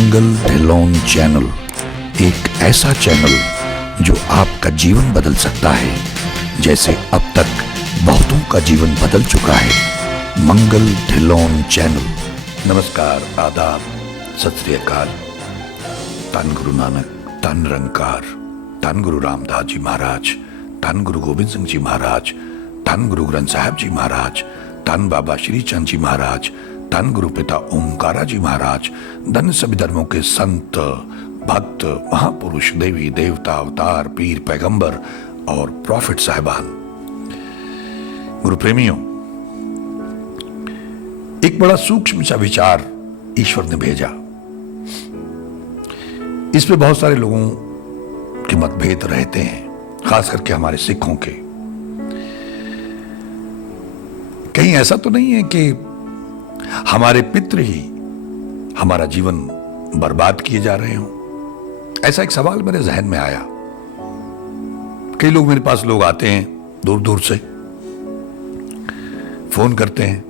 मंगल Dhillon channel एक ऐसा channel जो आपका जीवन बदल सकता है, जैसे अब तक बहुतों का जीवन बदल चुका है। मंगल ढिल्लोन चैनल। नमस्कार, आदाब, सत श्री अकाल। धन गुरु नानक, धन निरंकार, धन गुरु रामदास जी महाराज, धन गुरु गोविंद सिंह जी महाराज, धन गुरु ग्रंथ साहब जी महाराज, धन बाबा श्री चंद जी महाराज, धन गुरु पिता ओमकारा जी महाराज, धन सभी धर्मों के संत, भक्त, महापुरुष, देवी देवता, अवतार, पीर, पैगंबर और प्रॉफिट साहिबान। गुरु प्रेमियों, एक बड़ा सूक्ष्म सा विचार ईश्वर ने भेजा। इस पे बहुत सारे लोगों के मतभेद रहते हैं, खास करके हमारे सिखों के। कहीं ऐसा तो नहीं है कि हमारे पितृ ही हमारा जीवन बर्बाद किए जा रहे हों? ऐसा एक सवाल मेरे जहन में आया। कई लोग मेरे पास लोग आते हैं दूर दूर से, फोन करते हैं,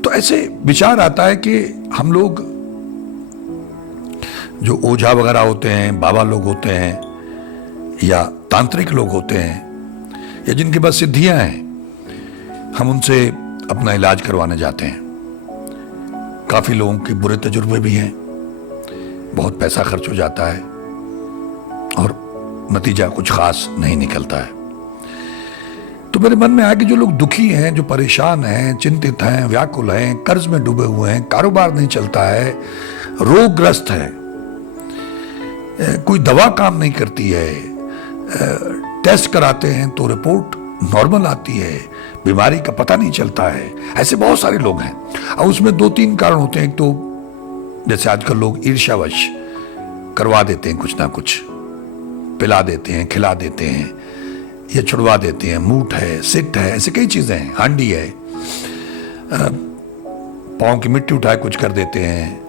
तो ऐसे विचार आता है कि हम लोग जो ओझा वगैरह होते हैं, बाबा लोग होते हैं या तांत्रिक लोग होते हैं या जिनके पास सिद्धियां हैं, हम उनसे अपना इलाज करवाने जाते हैं। काफी लोगों के बुरे तजुर्बे भी हैं, बहुत पैसा खर्च हो जाता है और नतीजा कुछ खास नहीं निकलता है। तो मेरे मन में आया कि जो लोग दुखी हैं, जो परेशान हैं, चिंतित हैं, व्याकुल हैं, कर्ज में डूबे हुए हैं, कारोबार नहीं चलता है, रोगग्रस्त हैं, कोई दवा काम नहीं करती है, टेस्ट कराते हैं तो रिपोर्ट नॉर्मल आती है, बीमारी का पता नहीं चलता है, ऐसे बहुत सारे लोग हैं। और उसमें दो तीन कारण होते हैं। एक तो जैसे आजकल लोग ईर्ष्यावश करवा देते हैं, कुछ ना कुछ पिला देते हैं, खिला देते हैं या छुड़वा देते हैं। मूठ है, सिट है, ऐसे कई चीजें हैं, हांडी है, पाँव की मिट्टी उठाए कुछ कर देते हैं,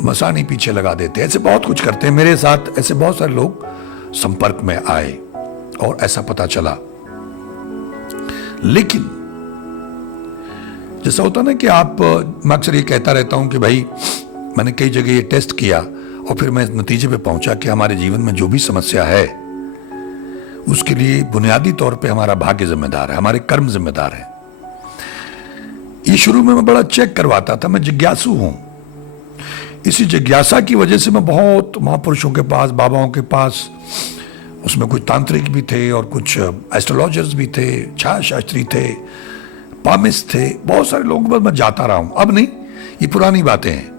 मसानी पीछे लगा देते हैं, ऐसे बहुत कुछ करते हैं। मेरे साथ ऐसे बहुत सारे लोग संपर्क में आए और ऐसा पता चला। लेकिन जैसा होता ना कि मैं अक्सर ये कहता रहता हूं कि भाई मैंने कई जगह ये टेस्ट किया और फिर मैं इस नतीजे पे पहुंचा कि हमारे जीवन में जो भी समस्या है उसके लिए बुनियादी तौर पे हमारा भाग्य जिम्मेदार है, हमारे कर्म जिम्मेदार है। ये शुरू में मैं बड़ा चेक करवाता था, मैं जिज्ञासु हूं। इसी जिज्ञासा की वजह से मैं बहुत महापुरुषों के पास, बाबाओं के पास, उसमें कुछ तांत्रिक भी थे और कुछ एस्ट्रोलॉजर्स भी थे, छाया शास्त्री थे, पामिस्ट थे, बहुत सारे लोगों के पास मैं जाता रहा हूं। अब नहीं, ये पुरानी बातें हैं।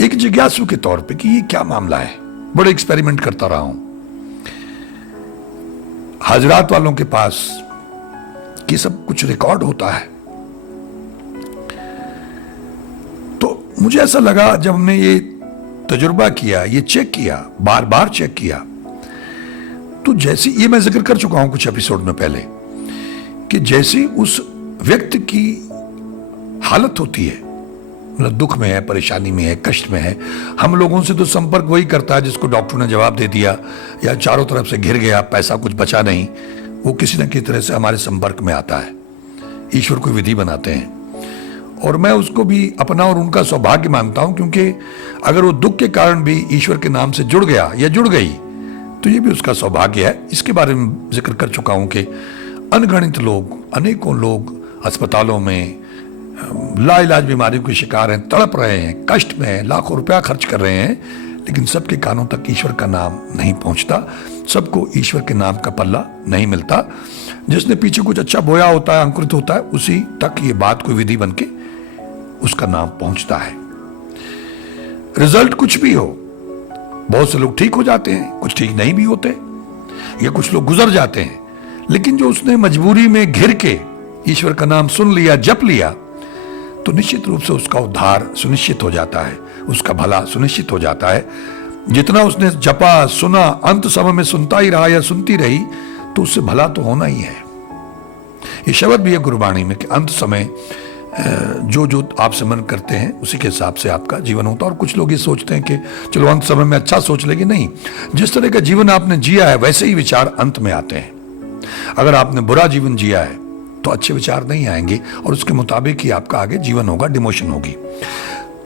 एक जिज्ञासु के तौर पे कि ये क्या मामला है, बड़े एक्सपेरिमेंट करता रहा हूं। हाजरात वालों के पास कि सब कुछ रिकॉर्ड होता है। तो मुझे ऐसा लगा, जब हमने ये तजुर्बा किया, ये चेक किया, बार बार चेक किया, तो जैसी, ये मैं जिक्र कर चुका हूं कुछ एपिसोड में पहले, कि जैसी उस व्यक्ति की हालत होती है, मतलब दुख में है, परेशानी में है, कष्ट में है, हम लोगों से तो संपर्क वही करता है जिसको डॉक्टर ने जवाब दे दिया या चारों तरफ से घिर गया, पैसा कुछ बचा नहीं, वो किसी न किसी तरह से हमारे संपर्क में आता है। ईश्वर को विधि बनाते हैं और मैं उसको भी अपना और उनका सौभाग्य मानता हूं, क्योंकि अगर वो दुख के कारण भी ईश्वर के नाम से जुड़ गया या जुड़ गई तो ये भी उसका सौभाग्य है। इसके बारे में जिक्र कर चुका हूं कि अनगणित लोग, अनेकों लोग अस्पतालों में लाइलाज बीमारियों के शिकार हैं, तड़प रहे हैं, कष्ट में हैं, लाखों रुपया खर्च कर रहे हैं, लेकिन सबके कानों तक ईश्वर का नाम नहीं पहुंचता, सबको ईश्वर के नाम का पल्ला नहीं मिलता। जिसने पीछे कुछ अच्छा बोया होता है, अंकुरित होता है, उसी तक ये बात कोई विधि बन के उसका नाम पहुंचता है। रिजल्ट कुछ भी हो, बहुत से लोग ठीक हो जाते हैं, कुछ ठीक नहीं भी होते, या कुछ लोग गुजर जाते हैं, लेकिन जो उसने मजबूरी में घिर के ईश्वर का नाम सुन लिया, जप लिया, तो निश्चित रूप से उसका उद्धार सुनिश्चित हो जाता है, उसका भला सुनिश्चित हो जाता है। जितना उसने जपा, सुना, अंत समय में सुनता ही रहा या सुनती रही, तो उससे भला तो होना ही है। ये शब्द भी है गुरबाणी में कि अंत समय जो जो आप सिमरन करते हैं उसी के हिसाब से आपका जीवन होता है। और कुछ लोग ये सोचते हैं कि चलो अंत समय में अच्छा सोच लेंगे, नहीं, जिस तरह का जीवन आपने जिया है वैसे ही विचार अंत में आते हैं। अगर आपने बुरा जीवन जिया है तो अच्छे विचार नहीं आएंगे और उसके मुताबिक ही आपका आगे जीवन होगा, डिमोशन होगी।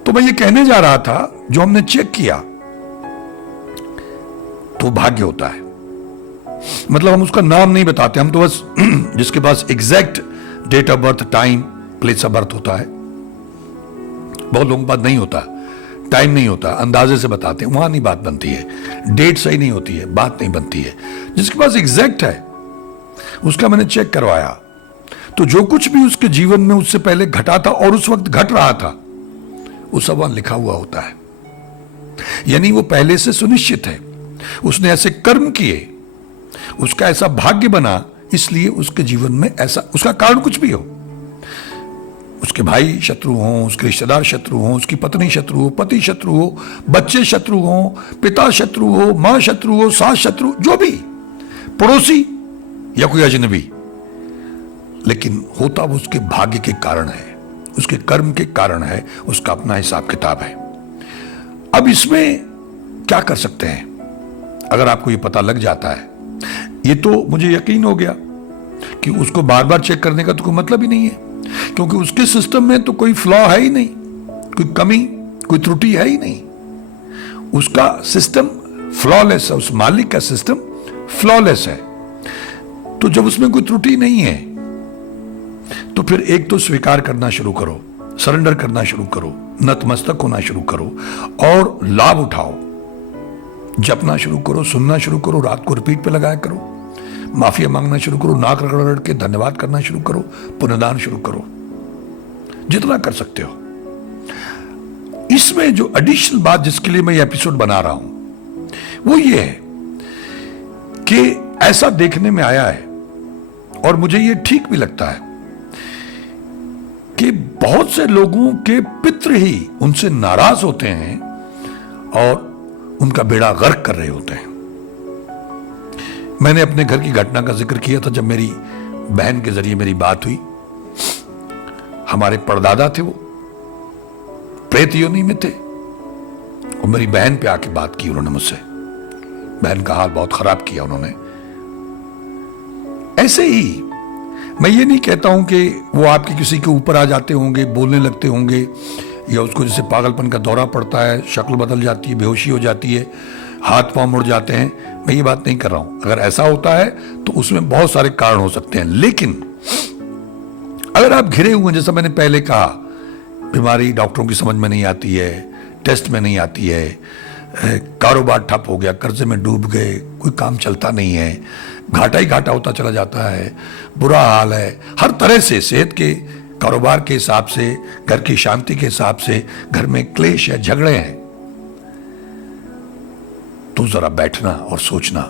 तो मैं ये कहने जा रहा था, जो हमने चेक किया तो भाग्य होता है। मतलब हम उसका नाम नहीं बताते, हम तो बस जिसके पास exact date of birth, time, place of birth होता है, बहुत लोगों के पास नहीं होता, टाइम नहीं होता, अंदाजे से बताते हैं, वहां नहीं बात बनती है, डेट सही नहीं होती है, बात नहीं बनती है। जिसके पास एग्जैक्ट है उसका मैंने चेक करवाया, तो जो कुछ भी उसके जीवन में उससे पहले घटा था और उस वक्त घट रहा था, वो सब वहां लिखा हुआ होता है। यानी वो पहले से सुनिश्चित है, उसने ऐसे कर्म किए, उसका ऐसा भाग्य बना, इसलिए उसके जीवन में ऐसा, उसका कारण कुछ भी हो, उसके भाई शत्रु हों, उसके रिश्तेदार शत्रु हों, उसकी पत्नी शत्रु हो, पति शत्रु हो, बच्चे शत्रु हों, पिता शत्रु हो, मां शत्रु हो, सास शत्रु, जो भी, पड़ोसी या कोई अजनबी, लेकिन होता वो उसके भाग्य के कारण है, उसके कर्म के कारण है, उसका अपना हिसाब किताब है। अब इसमें क्या कर सकते हैं? अगर आपको ये पता लग जाता है, ये तो मुझे यकीन हो गया कि उसको बार बार चेक करने का तो कोई मतलब ही नहीं है, क्योंकि उसके सिस्टम में तो कोई फ्लॉ है ही नहीं, कोई कमी, कोई त्रुटि है ही नहीं, उसका सिस्टम फ्लॉलेस है, उस मालिक का सिस्टम फ्लॉलेस है। तो जब उसमें कोई त्रुटि नहीं है, तो फिर एक तो स्वीकार करना शुरू करो, सरेंडर करना शुरू करो, नतमस्तक होना शुरू करो और लाभ उठाओ, जपना शुरू करो, सुनना शुरू करो, रात को रिपीट पे लगाया करो, माफिया मांगना शुरू करो, नाक रगड़ रगड़ के धन्यवाद करना शुरू करो, पुण्यदान शुरू करो, जितना कर सकते हो। इसमें जो एडिशनल बात जिसके लिए मैं ये एपिसोड बना रहा हूं वो ये है कि ऐसा देखने में आया है, और मुझे ये ठीक भी लगता है, कि बहुत से लोगों के पितृ ही उनसे नाराज होते हैं और उनका बेड़ा गर्क कर रहे होते हैं। मैंने अपने घर की घटना का जिक्र किया था, जब मेरी बहन के जरिए मेरी बात हुई। हमारे परदादा थे, वो प्रेत योनि में थे, और मेरी बहन पे आके बात की उन्होंने मुझसे। बहन का हाल बहुत खराब किया उन्होंने। ऐसे ही मैं ये नहीं कहता हूं कि वो आपके किसी के ऊपर आ जाते होंगे, बोलने लगते होंगे, या उसको जैसे पागलपन का दौरा पड़ता है, शक्ल बदल जाती है, बेहोशी हो जाती है, हाथ पांव मुड़ जाते हैं। मैं ये बात नहीं कर रहा हूं। अगर ऐसा होता है तो उसमें बहुत सारे कारण हो सकते हैं, लेकिन अगर आप घिरे हुए हैं, जैसा मैंने पहले कहा, बीमारी डॉक्टरों की समझ में नहीं आती है, टेस्ट में नहीं आती है, कारोबार ठप हो गया, कर्जे में डूब गए, कोई काम चलता नहीं है, घाटा ही घाटा होता चला जाता है, बुरा हाल है, हर तरह से, सेहत के, कारोबार के हिसाब से, घर की शांति के हिसाब से, घर में क्लेश है, झगड़े हैं, तो जरा बैठना और सोचना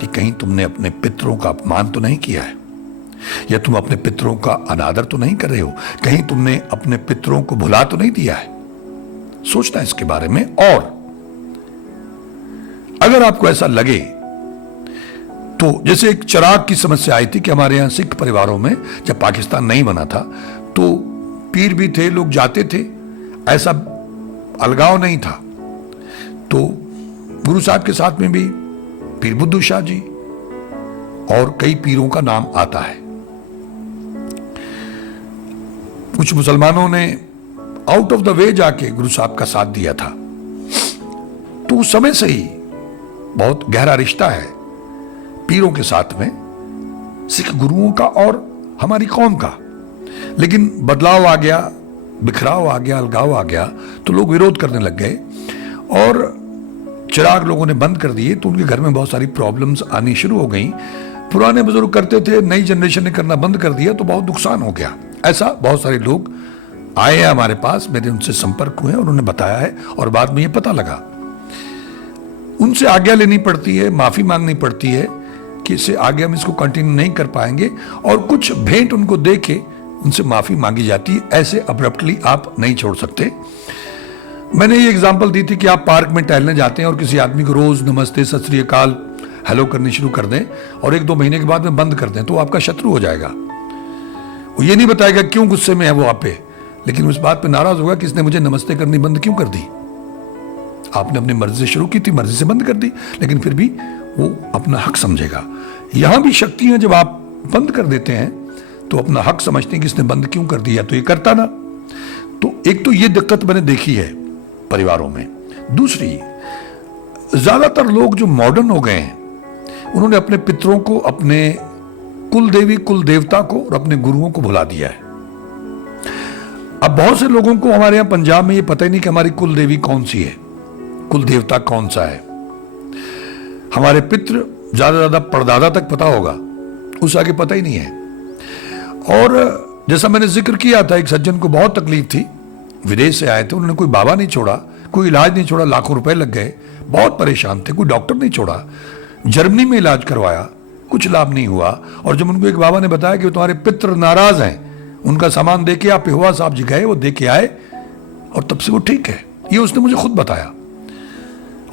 कि कहीं तुमने अपने पितरों का अपमान तो नहीं किया है, या तुम अपने पितरों का अनादर तो नहीं कर रहे हो, कहीं तुमने अपने पितरों को भुला तो नहीं दिया है। सोचना इसके बारे में। और अगर आपको ऐसा लगे तो, जैसे एक चिराग की समस्या आई थी कि हमारे यहां सिख परिवारों में जब पाकिस्तान नहीं बना था तो पीर भी थे, लोग जाते थे, ऐसा अलगाव नहीं था। तो गुरु साहब के साथ में भी पीर बुद्धू शाह जी और कई पीरों का नाम आता है। कुछ मुसलमानों ने आउट ऑफ द वे जाके गुरु साहब का साथ दिया था। तो उस समय से ही बहुत गहरा रिश्ता है पीरों के साथ में, सिख गुरुओं का और हमारी कौम का। लेकिन बदलाव आ गया, बिखराव आ गया, अलगाव आ गया, तो लोग विरोध करने लग गए और चिराग लोगों ने बंद कर दिए। तो उनके घर में बहुत सारी प्रॉब्लम्स आनी शुरू हो गई। पुराने बुजुर्ग करते थे, नई जनरेशन ने करना बंद कर दिया, तो बहुत नुकसान हो गया। ऐसा बहुत सारे लोग आए हैं हमारे पास, मेरे उनसे संपर्क हुए, उन्होंने बताया है, और बाद में ये पता लगा। उनसे आज्ञा लेनी पड़ती है, माफी मांगनी पड़ती है कि इससे आगे हम इसको कंटिन्यू नहीं कर पाएंगे, और कुछ भेंट उनको दे के उनसे माफी मांगी जाती है। ऐसे अब्रप्टली आप नहीं छोड़ सकते। मैंने ये एग्जांपल दी थी कि आप पार्क में टहलने जाते हैं और किसी आदमी को रोज नमस्ते, सत श्री अकाल, हेलो करनी शुरू कर दें, और 1-2 महीने के बाद में बंद कर दें, तो आपका शत्रु हो जाएगा। वो ये नहीं बताएगा क्यों गुस्से में है वो आप पे, लेकिन उस बात पे नाराज होगा कि इसने मुझे नमस्ते करनी बंद क्यों कर दी। आपने अपनी मर्जी से शुरू की थी, मर्जी से बंद कर दी, लेकिन फिर भी वो अपना हक समझेगा। यहां भी शक्ति है, जब आप बंद कर देते हैं तो अपना हक समझते हैं कि इसने बंद क्यों कर दिया, तो ये करता ना। तो एक तो ये दिक्कत मैंने देखी है परिवारों में। दूसरी, ज्यादातर लोग जो मॉडर्न हो गए हैं, उन्होंने अपने पितरों को, अपने कुल देवी कुल देवता को और अपने गुरुओं को भुला दिया है। अब बहुत से लोगों को हमारे यहां पंजाब में ये पता ही नहीं कि हमारी कुल देवी कौन सी है, कुल देवता कौन सा है। हमारे पितृ ज्यादा ज्यादा परदादा तक पता होगा, उस आगे पता ही नहीं है। और जैसा मैंने जिक्र किया था, एक सज्जन को बहुत तकलीफ थी, विदेश से आए थे, उन्होंने कोई बाबा नहीं छोड़ा, कोई इलाज नहीं छोड़ा, लाखों रुपए लग गए, बहुत परेशान थे, कोई डॉक्टर नहीं छोड़ा, जर्मनी में इलाज करवाया, कुछ लाभ नहीं हुआ। और जब उनको एक बाबा ने बताया कि तुम्हारे पितृ नाराज हैं, उनका सामान दे के आप पेहुआ साहब जी गए, वो दे के आए और तब से वो ठीक है। ये उसने मुझे खुद बताया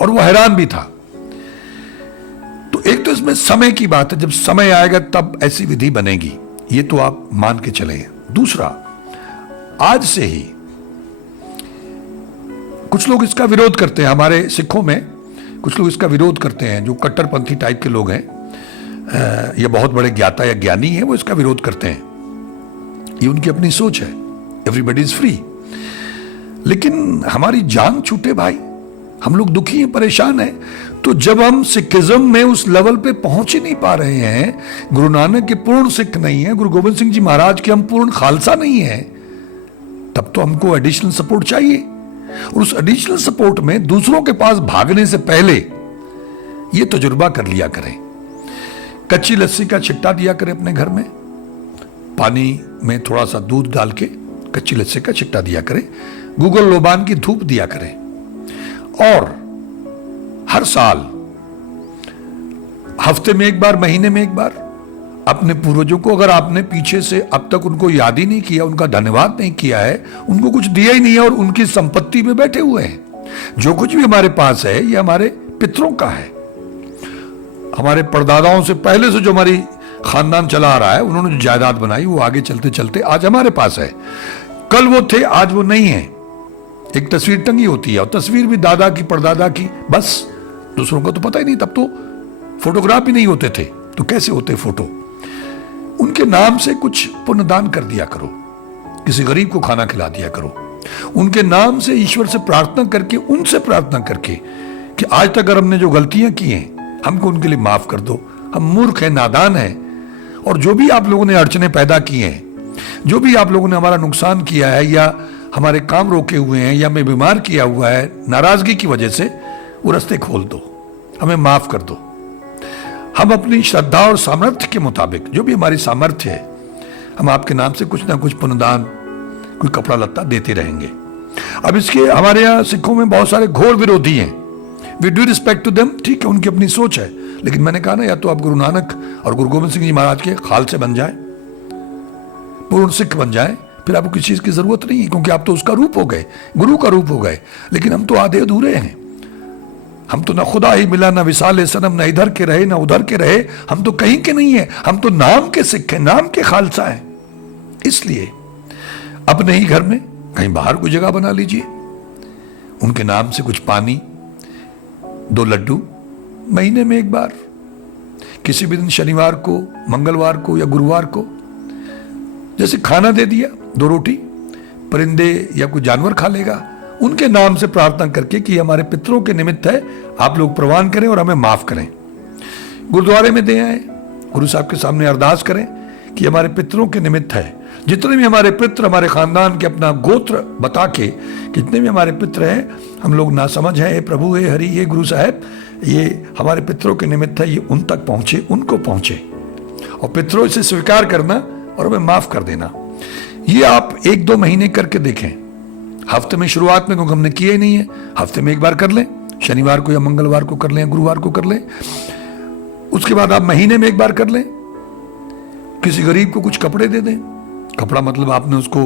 और वो हैरान भी था। तो एक तो इसमें समय की बात है, जब समय आएगा तब ऐसी विधि बनेगी, ये तो आप मान के चले। दूसरा, आज से ही कुछ लोग इसका विरोध करते हैं, हमारे सिखों में कुछ लोग इसका विरोध करते हैं, जो कट्टरपंथी टाइप के लोग हैं, ये बहुत बड़े ज्ञाता या ज्ञानी हैं, वो इसका विरोध करते हैं। ये उनकी अपनी सोच है, एवरीबडी इज फ्री। लेकिन हमारी जान छूटे भाई, हम लोग दुखी हैं, परेशान हैं। तो जब हम सिखिज्म में उस लेवल पे पहुंच ही नहीं पा रहे हैं, गुरु नानक के पूर्ण सिख नहीं है, गुरु गोविंद सिंह जी महाराज के हम पूर्ण खालसा नहीं है, तब तो हमको एडिशनल सपोर्ट चाहिए। और उस एडिशनल सपोर्ट में दूसरों के पास भागने से पहले ये तजुर्बा कर लिया करें। कच्ची लस्सी का छिट्टा दिया करें अपने घर में, पानी में थोड़ा सा दूध डाल के कच्ची लस्सी का छिट्टा दिया करें, गूगल लोबान की धूप दिया करें। और हर साल, हफ्ते में एक बार, महीने में एक बार, अपने पूर्वजों को, अगर आपने पीछे से अब तक उनको याद ही नहीं किया, उनका धन्यवाद नहीं किया है, उनको कुछ दिया ही नहीं है और उनकी संपत्ति में बैठे हुए हैं। जो कुछ भी हमारे पास है ये हमारे पितरों का है। हमारे परदादाओं से पहले से जो हमारी खानदान चला आ रहा है, उन्होंने जो जायदाद बनाई वो आगे चलते चलते आज हमारे पास है। कल वो थे, आज वो नहीं है। एक तस्वीर टंगी होती है और तस्वीर भी दादा की, परदादा की, बस। दूसरों को तो पता ही नहीं, तब तो फोटोग्राफ भी नहीं होते थे, तो कैसे होते फोटो। उनके नाम से कुछ पुण्यदान कर दिया करो, किसी गरीब को खाना खिला दिया करो, उनके नाम से ईश्वर से प्रार्थना करके, उनसे प्रार्थना करके कि आज तक अगर हमने जो गलतियां की हैं हमको उनके लिए माफ कर दो, हम मूर्ख हैं, नादान हैं, और जो भी आप लोगों ने अड़चने पैदा की हैं, जो भी आप लोगों ने हमारा नुकसान किया है या हमारे काम रोके हुए हैं या हमें बीमार किया हुआ है नाराजगी की वजह से, वो रास्ते खोल दो, हमें माफ कर दो। हम अपनी श्रद्धा और सामर्थ्य के मुताबिक, जो भी हमारी सामर्थ्य है, हम आपके नाम से कुछ ना कुछ पुण्यदान, कोई कपड़ा लत्ता देते रहेंगे। अब इसके हमारे यहाँ सिखों में बहुत सारे घोर विरोधी हैं, we do respect to them, ठीक है, उनकी अपनी सोच है। लेकिन मैंने कहा ना, या तो आप गुरु नानक और गुरु गोविंद सिंह जी महाराज के खाल से बन जाए, पूर्ण सिख बन जाए, फिर आपको किसी चीज की जरूरत नहीं है, क्योंकि आप तो उसका रूप हो गए, गुरु का रूप हो गए। लेकिन हम तो आधे अधूरे हैं, हम तो ना खुदा ही मिला, ना विसाले सनम, ना इधर के रहे ना उधर के रहे, हम तो कहीं के नहीं है, हम तो नाम के सिख हैं, नाम के खालसा हैं। इसलिए अपने ही घर में कहीं बाहर कोई जगह बना लीजिए, उनके नाम से कुछ पानी, 2 लड्डू, महीने में एक बार, किसी भी दिन, शनिवार को, मंगलवार को या गुरुवार को, जैसे खाना दे दिया, 2 रोटी, परिंदे या कोई जानवर खा लेगा, उनके नाम से प्रार्थना करके कि हमारे पितरों के निमित्त है, आप लोग प्रवान करें और हमें माफ करें। गुरुद्वारे में दे आए, गुरु साहब के सामने अरदास करें कि हमारे पितरों के निमित्त है। जितने भी हमारे पितृ, हमारे खानदान के अपना गोत्र बता के, जितने भी हमारे पितृ हैं, हम लोग ना समझ हैं, प्रभु हे हरि, ये गुरु साहब, ये हमारे पितरों के निमित्त है, ये उन तक पहुंचे, उनको पहुंचे, और पितरों इसे स्वीकार करना और हमें माफ कर देना। ये आप 1-2 महीने करके देखें। हफ्ते में शुरुआत में, क्योंकि हमने किया ही नहीं है, हफ्ते में एक बार कर लें, शनिवार को या मंगलवार को कर लें या गुरुवार को कर लें। उसके बाद आप महीने में एक बार कर लें, किसी गरीब को कुछ कपड़े दे दें। कपड़ा मतलब आपने उसको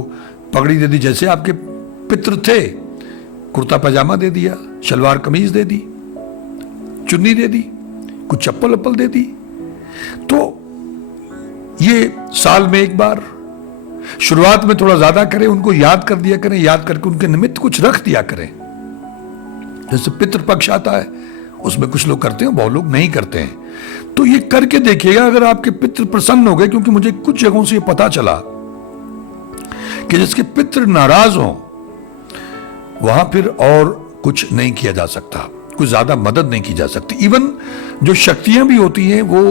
पगड़ी दे दी, जैसे आपके पितृ थे, कुर्ता पजामा दे दिया, शलवार कमीज दे दी, चुन्नी दे दी, कुछ चप्पल वप्पल दे दी। तो ये साल में एक बार, शुरुआत में थोड़ा ज्यादा करें, उनको याद कर दिया करें, याद करके उनके निमित्त कुछ रख दिया करें। जैसे पितृपक्ष आता है, उसमें कुछ लोग करते हैं, बहुत लोग नहीं करते हैं। तो ये करके देखिएगा, अगर आपके पितृ प्रसन्न हो गए, क्योंकि मुझे कुछ जगहों से ये पता चला कि जिसके पितृ नाराज हों, वहां फिर और कुछ नहीं किया जा सकता, कुछ ज्यादा मदद नहीं की जा सकती। इवन जो शक्तियां भी होती हैं वो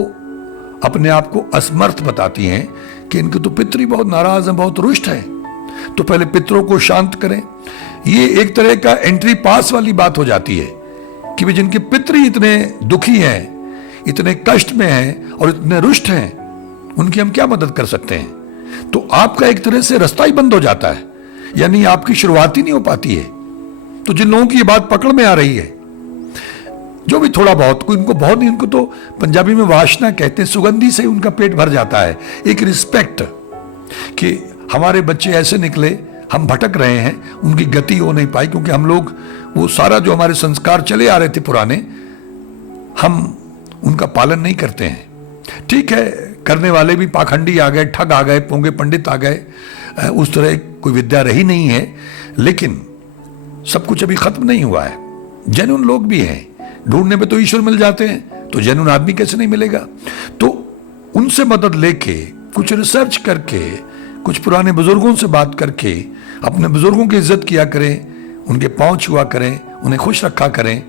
अपने आप को असमर्थ बताती हैं कि इनके तो पितृ बहुत नाराज हैं, बहुत रुष्ट हैं, तो पहले पितरों को शांत करें। ये एक तरह का एंट्री पास वाली बात हो जाती है कि भाई जिनके पितृ इतने दुखी हैं, इतने कष्ट में हैं और इतने रुष्ट हैं, उनकी हम क्या मदद कर सकते हैं। तो आपका एक तरह से रास्ता ही बंद हो जाता है, यानी आपकी शुरुआत ही नहीं हो पाती है। तो जिन लोगों की ये बात पकड़ में आ रही है, जो भी थोड़ा बहुत, कोई इनको बहुत नहीं, उनको तो पंजाबी में वासना कहते हैं, सुगंधी से उनका पेट भर जाता है। एक रिस्पेक्ट कि हमारे बच्चे ऐसे निकले, हम भटक रहे हैं, उनकी गति हो नहीं पाई, क्योंकि हम लोग वो सारा जो हमारे संस्कार चले आ रहे थे पुराने, हम उनका पालन नहीं करते हैं। ठीक है, करने वाले भी पाखंडी आ गए, ठग आ गए, पोंगे पंडित आ गए, उस तरह कोई विद्या रही नहीं है, लेकिन सब कुछ अभी खत्म नहीं हुआ है। जेन्युइन लोग भी हैं, ढूंढने पे तो ईश्वर मिल जाते हैं, तो जेन्युइन आदमी कैसे नहीं मिलेगा। तो उनसे मदद लेके, कुछ रिसर्च करके, कुछ पुराने बुजुर्गों से बात करके, अपने बुजुर्गों की इज्जत किया करें, उनके पांव छुआ करें, उन्हें खुश रखा करें,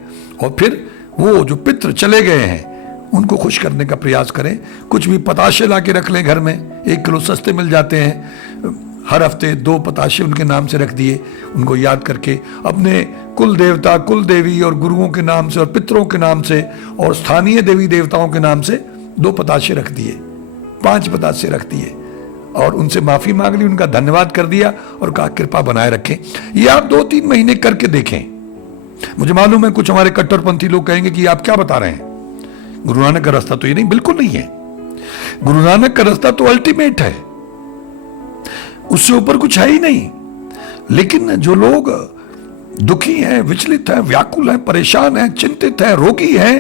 और फिर वो जो पितृ चले गए हैं उनको खुश करने का प्रयास करें। कुछ भी पताशे ला के रख लें घर में, 1 किलो सस्ते मिल जाते हैं, हर हफ्ते 2 पताशे उनके नाम से रख दिए, उनको याद करके अपने कुल देवता, कुल देवी और गुरुओं के नाम से और पितरों के नाम से और स्थानीय देवी देवताओं के नाम से 2 पताशे रख दिए, 5 पताशे रख दिए, और उनसे माफी मांग ली, उनका धन्यवाद कर दिया और कहा कृपा बनाए रखें। ये आप 2-3 महीने करके देखें। मुझे मालूम है कुछ हमारे कट्टरपंथी लोग कहेंगे कि आप क्या बता रहे हैं, गुरु नानक का रास्ता तो ये नहीं, बिल्कुल नहीं है। गुरु नानक का रास्ता तो अल्टीमेट है, उससे ऊपर कुछ है ही नहीं। लेकिन जो लोग दुखी हैं, विचलित हैं, व्याकुल हैं, परेशान हैं, चिंतित हैं, रोगी हैं,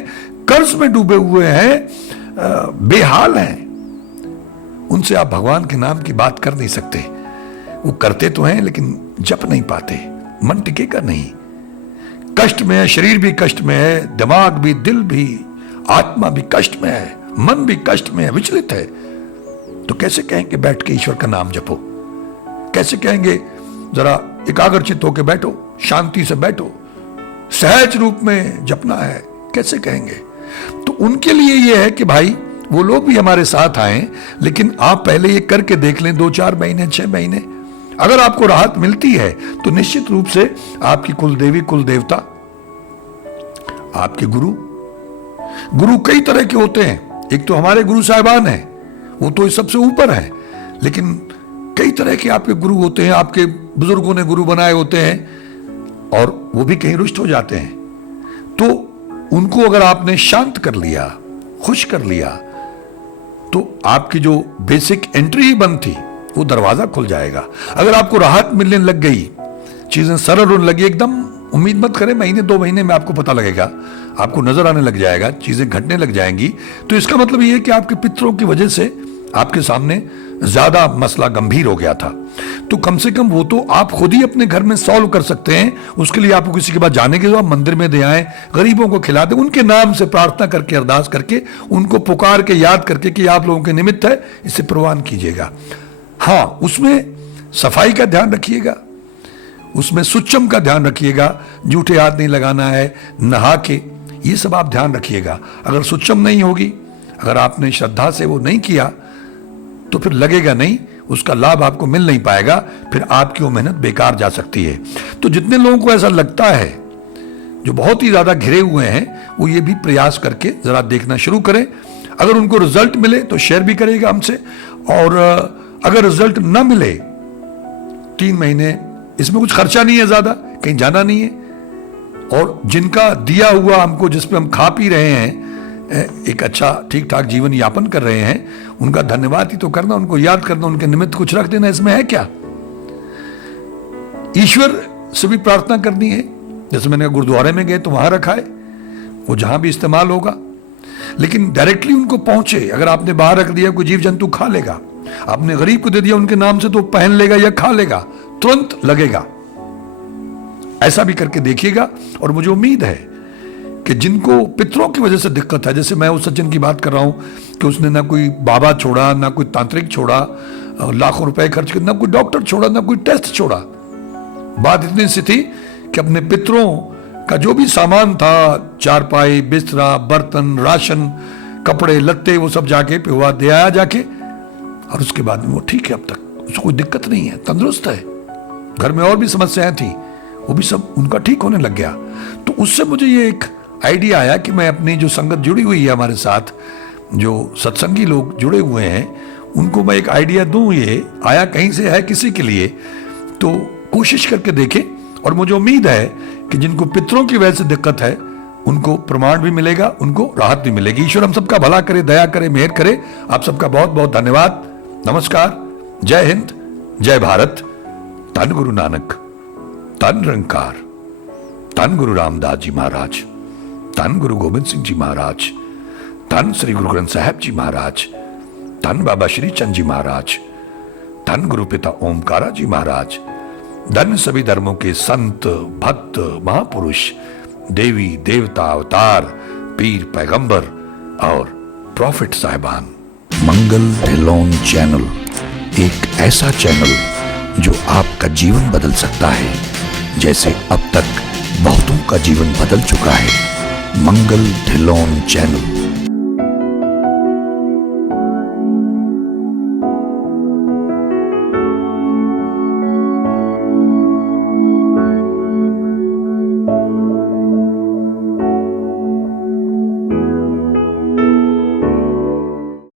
कर्ज में डूबे हुए हैं, बेहाल हैं, उनसे आप भगवान के नाम की बात कर नहीं सकते। वो करते तो हैं लेकिन जप नहीं पाते, मन टिकेगा नहीं, कष्ट में है, शरीर भी कष्ट में है, दिमाग भी, दिल भी, आत्मा भी कष्ट में है, मन भी कष्ट में है, विचलित है। तो कैसे कहेंगे बैठ के ईश्वर का नाम जपो? कैसे कहेंगे जरा एकाग्रचित होकर बैठो, शांति से बैठो, सहज रूप में जपना है? कैसे कहेंगे? तो उनके लिए यह है कि भाई वो लोग भी हमारे साथ आए, लेकिन आप पहले ये करके देख लें, 2-4 महीने, 6 महीने। अगर आपको राहत मिलती है तो निश्चित रूप से आपकी कुल देवी, कुल देवता, आपके गुरु कई तरह के होते हैं। एक तो हमारे गुरु साहिबान हैं, वो तो सबसे ऊपर है, लेकिन कई तरह के आपके गुरु होते हैं, आपके बुजुर्गों ने गुरु बनाए होते हैं, और वो भी कहीं रुष्ट हो जाते हैं। तो उनको अगर आपने शांत कर लिया, खुश कर लिया, तो आपकी जो बेसिक एंट्री ही बंद थी वो दरवाजा खुल जाएगा। अगर आपको राहत मिलने लग गई, चीजें सरल होने लगी, एकदम उम्मीद मत करें, महीने 2 महीने में आपको पता लगेगा, आपको नजर आने लग जाएगा, चीजें घटने लग जाएंगी। तो इसका मतलब ये है कि आपके पितरों की वजह से आपके सामने ज्यादा मसला गंभीर हो गया था। तो कम से कम वो तो आप खुद ही अपने घर में सॉल्व कर सकते हैं। उसके लिए आपको किसी के पास जाने के बाद मंदिर में दे आए, गरीबों को खिला दें, उनके नाम से प्रार्थना करके, अरदास करके, उनको पुकार के, याद करके कि आप लोगों के निमित्त है, इसे प्रवान कीजिएगा। हाँ, उसमें सफाई का ध्यान रखिएगा, उसमें सुच्चम का ध्यान रखिएगा, जूठे हाथ नहीं लगाना है, नहा के, ये सब आप ध्यान रखिएगा। अगर सुच्चम नहीं होगी, अगर आपने श्रद्धा से वो नहीं किया, तो फिर लगेगा नहीं, उसका लाभ आपको मिल नहीं पाएगा, फिर आपकी वो मेहनत बेकार जा सकती है। तो जितने लोगों को ऐसा लगता है, जो बहुत ही ज्यादा घिरे हुए हैं, वो ये भी प्रयास करके जरा देखना शुरू करें। अगर उनको रिजल्ट मिले तो शेयर भी करेगा हमसे, और अगर रिजल्ट ना मिले, 3 महीने, इसमें कुछ खर्चा नहीं है, ज्यादा कहीं जाना नहीं है, और जिनका दिया हुआ हमको, जिसपे हम खा पी रहे हैं, एक अच्छा ठीक ठाक जीवन यापन कर रहे हैं, उनका धन्यवाद ही तो करना, उनको याद करना, उनके निमित्त कुछ रख देना, इसमें है क्या? ईश्वर से भी प्रार्थना करनी है, जैसे मैंने गुरुद्वारे में गए तो वहां रखा है, वो जहां भी इस्तेमाल होगा, लेकिन डायरेक्टली उनको पहुंचे। अगर आपने बाहर रख दिया, कोई जीव जंतु खा लेगा, आपने गरीब को दे दिया उनके नाम से, तो पहन लेगा या खा लेगा, तुरंत लगेगा। ऐसा भी करके देखिएगा, और मुझे उम्मीद है कि जिनको पितरों की वजह से दिक्कत है, जैसे मैं उस सज्जन की बात कर रहा हूं कि उसने ना कोई बाबा छोड़ा, ना कोई तांत्रिक छोड़ा, लाखों रुपए खर्च कर, ना कोई डॉक्टर छोड़ा, ना कोई टेस्ट छोड़ा, बात इतनी सी थी कि अपने पितरों का जो भी सामान था, चारपाई, बिस्तरा, बर्तन, राशन, कपड़े लत्ते, वो सब जाके पिहुआ दे आया जाके। और उसके बाद में वो ठीक है, अब तक उसको कोई दिक्कत नहीं है, तंदुरुस्त है। घर में और भी समस्याएं थी, वो भी सब उनका ठीक होने लग गया। तो उससे मुझे ये एक आइडिया आया कि मैं अपनी जो संगत जुड़ी हुई है हमारे साथ, जो सत्संगी लोग जुड़े हुए हैं, उनको मैं एक आइडिया दूं। ये आया कहीं से है किसी के लिए, तो कोशिश करके देखें। और मुझे उम्मीद है कि जिनको पितरों की वजह से दिक्कत है, उनको प्रमाण भी मिलेगा, उनको राहत भी मिलेगी। ईश्वर हम सबका भला करे, दया करे, मेहर करे। आप सबका बहुत बहुत धन्यवाद। नमस्कार, जय हिंद, जय भारत। धन गुरु नानक, धन निरंकार, धन गुरु रामदास जी महाराज, धन गुरु गोविंद सिंह जी महाराज, धन श्री गुरु ग्रंथ साहब जी महाराज, धन बाबा श्री चंद जी महाराज, धन गुरु पिता ओमकारा जी महाराज, धन सभी धर्मों के संत, भक्त, महापुरुष, देवी देवता, अवतार, पीर, पैगंबर और प्रॉफिट साहिबान। मंगल ढिल्लोन चैनल एक ऐसा चैनल जो आपका जीवन बदल सकता है, जैसे अब तक बहुतों का जीवन बदल चुका है। मंगल ढिल्लोन चैनल।